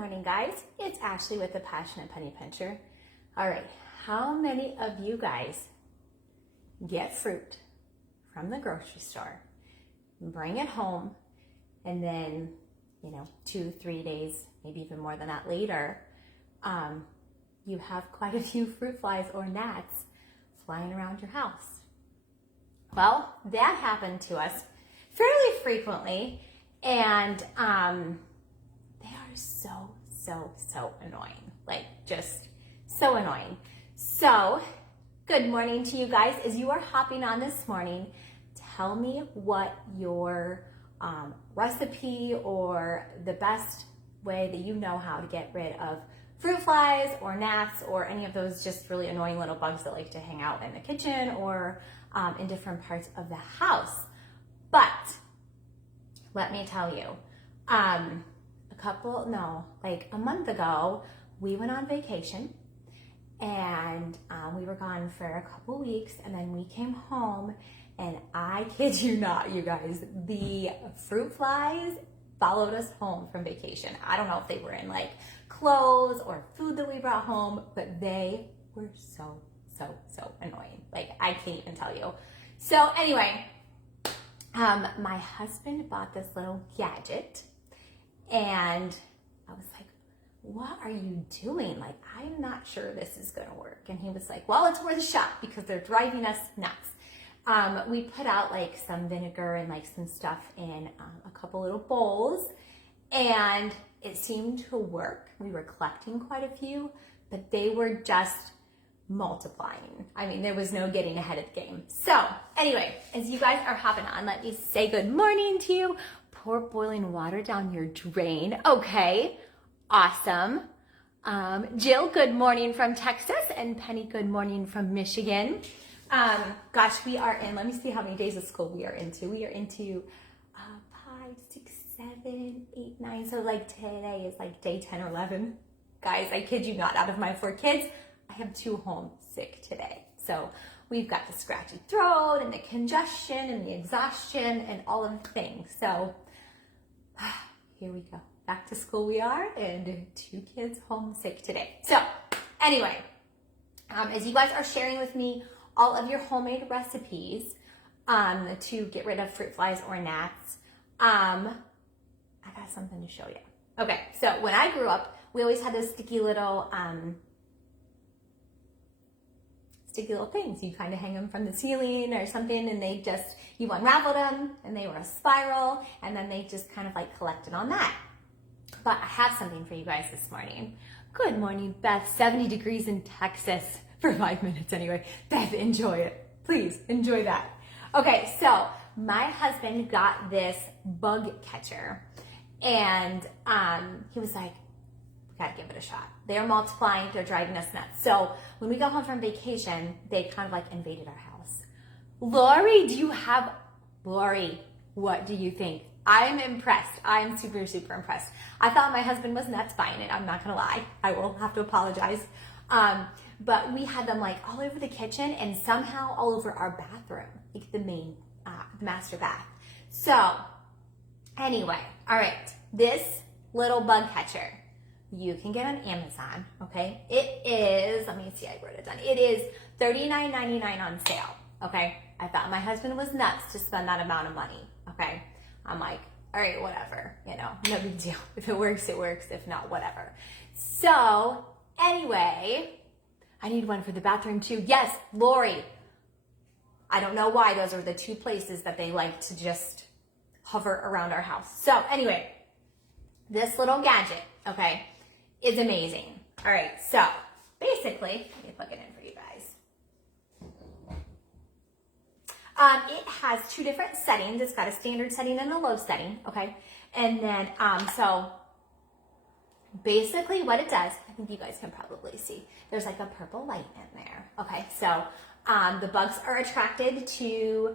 morning, guys. It's Ashley with the Passionate Penny Pincher. All right, how many of you guys get fruit from the grocery store, bring it home, and then, 2-3 days, maybe even more than that later, you have quite a few fruit flies or gnats flying around your house? Well, that happened to us fairly frequently, and they are so annoying. Like, just so annoying. So, good morning to you guys. As you are hopping on this morning, tell me what your recipe or the best way that you know how to get rid of fruit flies or gnats or any of those just really annoying little bugs that like to hang out in the kitchen or in different parts of the house. But let me tell you, a month ago, we went on vacation and we were gone for a couple weeks, and then we came home, and I kid you not, you guys, the fruit flies followed us home from vacation. I don't know if they were in like clothes or food that we brought home, but they were so annoying. Like, I can't even tell you. So anyway, my husband bought this little gadget, and I was like, what are you doing? Like, I'm not sure this is gonna work. And he was like, well, it's worth a shot because they're driving us nuts. We put out like some vinegar and like some stuff in a couple little bowls, and it seemed to work. We were collecting quite a few, but they were just multiplying. I mean, there was no getting ahead of the game. So anyway, as you guys are hopping on, let me say good morning to you. Pour boiling water down your drain. Okay, awesome. Jill, good morning from Texas, and Penny, good morning from Michigan. Gosh, we are in, let me see how many days of school we are into. We are into 5, 6, 7, 8, 9. So like today is like day 10 or 11. Guys, I kid you not, out of my 4 kids, I have 2 home sick today. So we've got the scratchy throat and the congestion and the exhaustion and all of the things. So here we go. Back to school we are, and 2 kids homesick today. So anyway, as you guys are sharing with me all of your homemade recipes to get rid of fruit flies or gnats, I got something to show you. Okay, so when I grew up, we always had those sticky little things. You kind of hang them from the ceiling or something, and they just, you unraveled them, and they were a spiral, and then they just kind of like collected on that. But I have something for you guys this morning. Good morning, Beth. 70 degrees in Texas for 5 minutes anyway. Beth, enjoy it. Please enjoy that. Okay, so my husband got this bug catcher, and he was like, we gotta give it a shot. They're multiplying, they're driving us nuts. So when we go home from vacation, they kind of like invaded our house. Lori, what do you think? I'm impressed. I'm super impressed. I thought my husband was nuts buying it. I'm not gonna lie. I will have to apologize. But we had them like all over the kitchen and somehow all over our bathroom, like the main, master bath. So anyway, all right, this little bug catcher, you can get on Amazon, okay? It is, let me see, I wrote it down. It is $39.99 on sale, okay? I thought my husband was nuts to spend that amount of money, okay? I'm like, all right, whatever, no big deal. If it works, it works. If not, whatever. So anyway, I need one for the bathroom too. Yes, Lori. I don't know why those are the 2 places that they like to just hover around our house. So anyway, this little gadget, okay, is amazing. All right, so basically, let me plug it in for you guys. It has 2 different settings. It's got a standard setting and a low setting, okay? And then, so basically what it does, I think you guys can probably see, there's like a purple light in there, okay? So the bugs are attracted to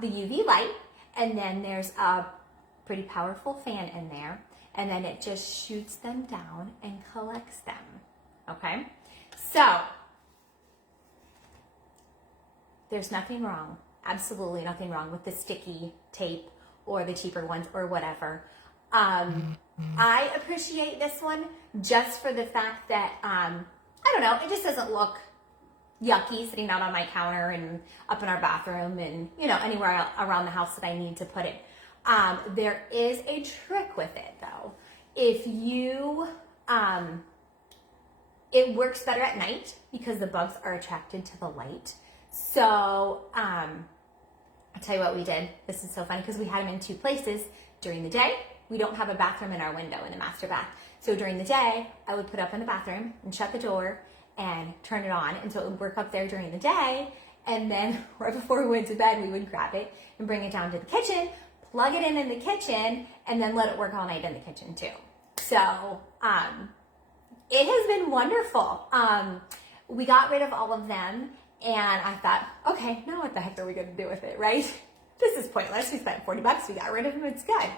the UV light, and then there's a pretty powerful fan in there, and then it just shoots them down and collects them, okay? So there's nothing wrong, absolutely nothing wrong with the sticky tape or the cheaper ones or whatever. I appreciate this one just for the fact that, I don't know, it just doesn't look yucky sitting out on my counter and up in our bathroom and, you know, anywhere around the house that I need to put it. There is a trick with it though. If you, it works better at night because the bugs are attracted to the light. So, I'll tell you what we did. This is so funny because we had them in two places. During the day, we don't have a bathroom in our window in the master bath. So during the day, I would put up in the bathroom and shut the door and turn it on. And so it would work up there during the day. And then right before we went to bed, we would grab it and bring it down to the kitchen, plug it in the kitchen, and then let it work all night in the kitchen too. So it has been wonderful. We got rid of all of them and I thought, okay, now what the heck are we going to do with it, right? This is pointless. We spent $40. We got rid of them. It's good.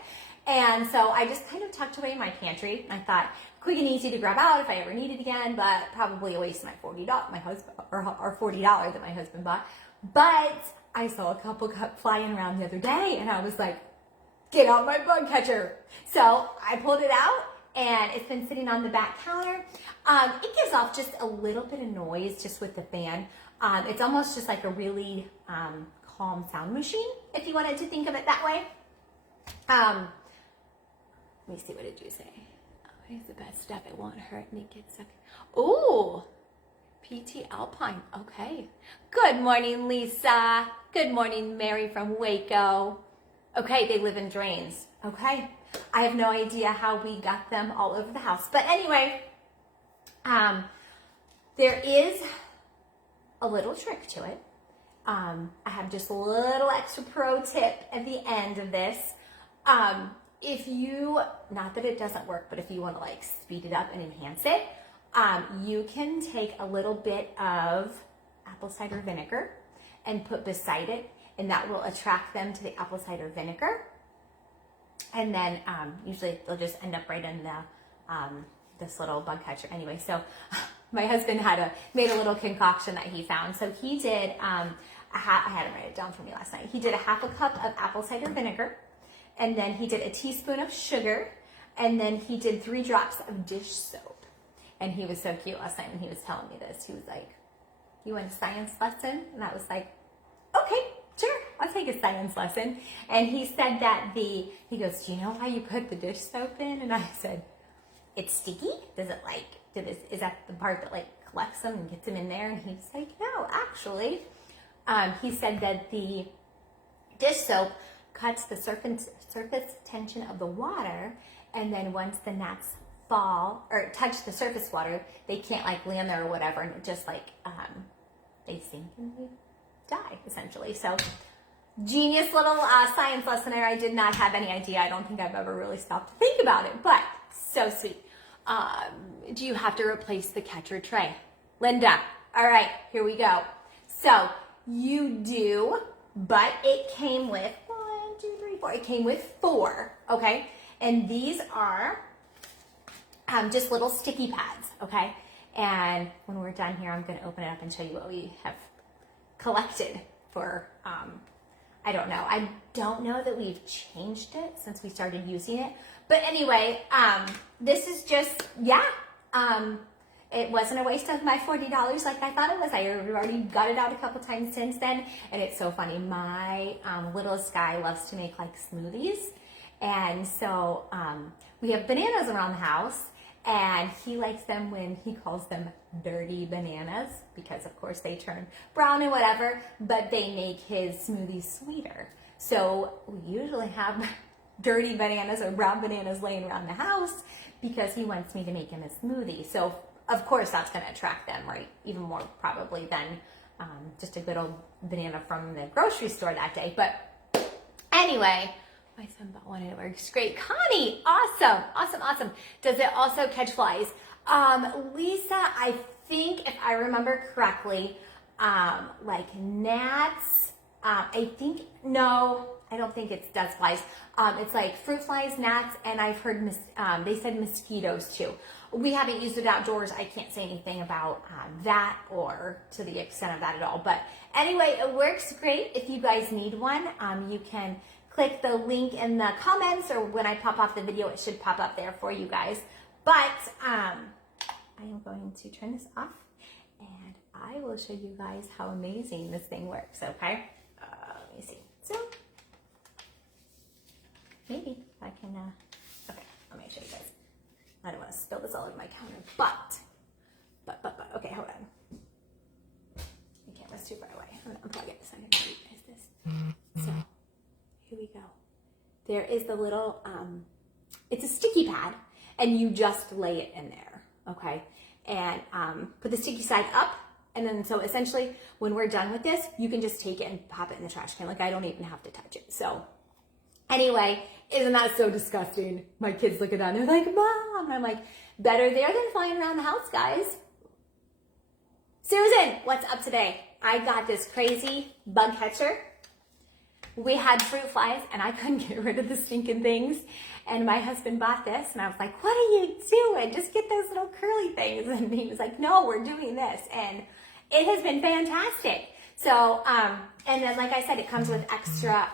And so I just kind of tucked away in my pantry. I thought quick and easy to grab out if I ever need it again, but probably a waste of my $40 that my husband bought. But I saw a couple flying around the other day and I was like, get out my bug catcher. So I pulled it out and it's been sitting on the back counter. It gives off just a little bit of noise just with the fan. It's almost just like a really calm sound machine, if you wanted to think of it that way. Let me see, what did you say? What is the best stuff? It won't hurt me. Get stuck. Ooh, PT Alpine. Okay. Good morning, Lisa. Good morning, Mary from Waco. Okay, they live in drains. Okay. I have no idea how we got them all over the house. But anyway, there is a little trick to it. I have just a little extra pro tip at the end of this. If you, not that it doesn't work, but if you want to like speed it up and enhance it, you can take a little bit of apple cider vinegar and put beside it, and that will attract them to the apple cider vinegar. And then usually they'll just end up right in the this little bug catcher anyway. So my husband made a little concoction that he found. So he did, I had him write it down for me last night. He did a half a cup of apple cider vinegar, and then he did a teaspoon of sugar, and then he did 3 drops of dish soap. And he was so cute last night when he was telling me this. He was like, you want a science lesson? And I was like, okay, sure, I'll take a science lesson. And he said that he goes, do you know why you put the dish soap in? And I said, it's sticky? Does it like, is that the part that like collects them and gets them in there? And he's like, no, actually. He said that the dish soap cuts the surface tension of the water, and then once the gnats fall or touch the surface water, they can't like land there or whatever, and it just like they sink and they die essentially. So genius little science lesson there. I did not have any idea. I don't think I've ever really stopped to think about it, but so sweet. Do you have to replace the catcher tray? Linda, all right, here we go. So you do, but it came with 1, 2, 3, 4. It came with 4, okay? And these are just little sticky pads, okay? And when we're done here, I'm going to open it up and show you what we have collected for, I don't know. I don't know that we've changed it since we started using it. But anyway, this is just, yeah. It wasn't a waste of my $40 like I thought it was. I already got it out a couple times since then. And it's so funny. My littlest guy loves to make like smoothies. And so we have bananas around the house. And he likes them when he calls them dirty bananas. Because of course they turn brown and whatever. But they make his smoothies sweeter. So we usually have dirty bananas or brown bananas laying around the house because he wants me to make him a smoothie. So of course that's going to attract them, right? Even more probably than just a good old banana from the grocery store that day. But anyway, my son bought one and it works great. Connie, awesome, awesome, awesome. Does it also catch flies? Lisa, I think if I remember correctly, like gnats, no, I don't think it does flies. It's like fruit flies, gnats, and I've heard they said mosquitoes too. We haven't used it outdoors. I can't say anything about that or to the extent of that at all. But anyway, it works great. If you guys need one, you can click the link in the comments, or when I pop off the video, it should pop up there for you guys. But I am going to turn this off, and I will show you guys how amazing this thing works, okay? Let me see. So, maybe I can, okay, let me show you guys. I don't want to spill this all over my counter, but, okay, hold on. The camera's too far away. I'm gonna unplug it so I can show you guys this. So, here we go. There is the little, it's a sticky pad, and you just lay it in there, okay? And put the sticky side up, and then so essentially when we're done with this, you can just take it and pop it in the trash can. Like, I don't even have to touch it. So anyway, isn't that so disgusting? My kids look at that and they're like, Mom. And I'm like, better there than flying around the house, guys. Susan, what's up today? I got this crazy bug catcher. We had fruit flies and I couldn't get rid of the stinking things. And my husband bought this and I was like, what are you doing? Just get those little curly things. And he was like, no, we're doing this. And it has been fantastic. So, and then like I said, it comes with extra,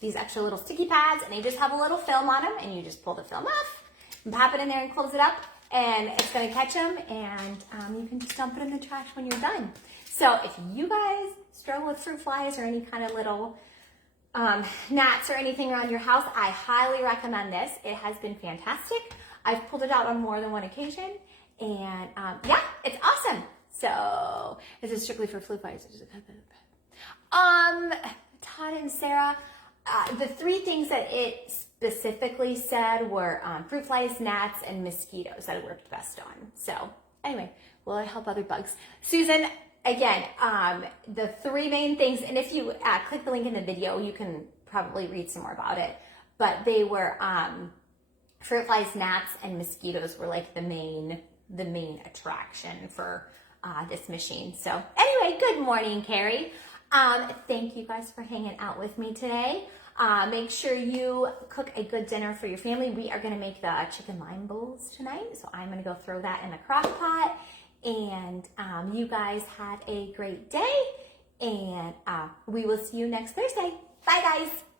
these extra little sticky pads, and they just have a little film on them, and you just pull the film off and pop it in there and close it up, and it's going to catch them, and you can just dump it in the trash when you're done. So if you guys struggle with fruit flies or any kind of little gnats or anything around your house, I highly recommend this. It has been fantastic. I've pulled it out on more than one occasion, and yeah, it's awesome. So this is strictly for fruit flies. Todd and Sarah, the three things that it specifically said were fruit flies, gnats, and mosquitoes that it worked best on. So anyway, will it help other bugs? Susan, again, the three main things, and if you click the link in the video, you can probably read some more about it, but they were fruit flies, gnats, and mosquitoes were like the main attraction for this machine. So anyway, good morning, Carrie. Thank you guys for hanging out with me today. Make sure you cook a good dinner for your family. We are going to make the chicken lime bowls tonight, so I'm going to go throw that in the crock pot. And you guys have a great day, and we will see you next Thursday. Bye, guys.